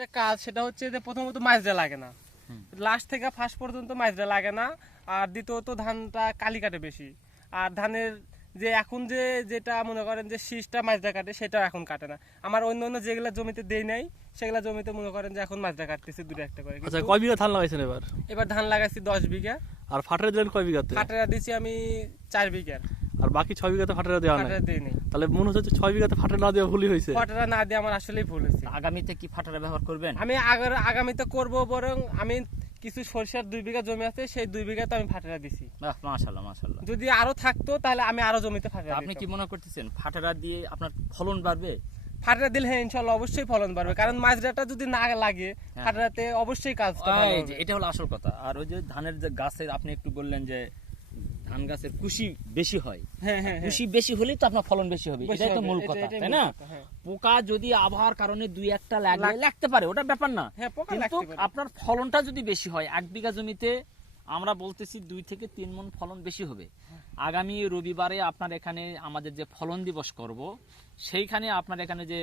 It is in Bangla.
যেটা কাজ সেটা হচ্ছে যে প্রথমত মাজরা লাগে না, লাস্ট থেকে ফার্স্ট পর্যন্ত মাজরা লাগে না। আর দ্বিতীয়ত ধানটা কালি কাটে বেশি। আর ধানের যে এখন যেটা মনে করেন যে শীষটা মাজরা কাটে সেটাও এখন কাটে না। আমার অন্য অন্য যেগুলা জমিতে দেই নাই সেগুলা জমিতে মনে করেন যে এখন মাজরা কাটতেছে দুটো একটা করে। আচ্ছা, কয় বিঘা ধান লাগাইছেন এবার? এবার ধান লাগাইছি 10 বিঘা। আর ফাটারা দিলেন কয় বিঘাতে? ফাটারা দিছি আমি 4 বিঘা। আর বাকি 6 বিঘাতে ফাটারা দেওয়া নাই? ফাটারা দেই নাই। তাহলে মনে হচ্ছে 6 বিঘাতে ফাটারা না দেওয়া ভুলই হয়েছে। ফাটারা না দিয়ে আমার আসলেই ভুল হয়েছে। আগামীতে কি ফাটারা ব্যবহার করবেন? আমি আগামীতে করব, বরং আমি কিছু সরিষার 2 বিঘা জমি আছে, সেই 2 বিঘাতে আমি ফাটারা দিছি। বাহ, মাশাআল্লাহ মাশাআল্লাহ। যদি আরো থাকতো তাহলে আমি আরো জমিতে ফাটারা আপনি দিতাম। কি মনে করতেছেন ফাটারা দিয়ে আপনার ফলন বাড়বে? ফাটারা দিলে হ্যাঁ ইনশাআল্লাহ অবশ্যই ফলন বাড়বে, কারণ মাজরাটা যদি না লাগে ফাটারাতে অবশ্যই কাজটা ভালো এই যে হবে। এটা হলো আসল কথা। আর ওই যে ধানের যে গাছের আপনি একটু বললেন যে ধান গাছের কুশি বেশি হয়, হ্যাঁ হ্যাঁ কুশি বেশি হলেই তো আপনার ফলন বেশি হবে, বেশি এটাই তো হবে, মূল এটাই কথা, মূল তাই না? কথা, হ্যাঁ। পোকা যদি আবহাওয়ার কারণে 2-1টা লাগতে পারে, ওটা ব্যাপার না, হ্যাঁ, পোকা কিন্তু লাগতে পারে। আপনার ফলনটা যদি বেশি হয়, 1 বিঘা জমিতে আমরা বলতেছি 2 থেকে 3 মণ ফলন বেশি হবে। আগামী রবিবারে আপনার এখানে আমাদের যে ফলন দিবস করব, সেইখানে আপনার এখানে যে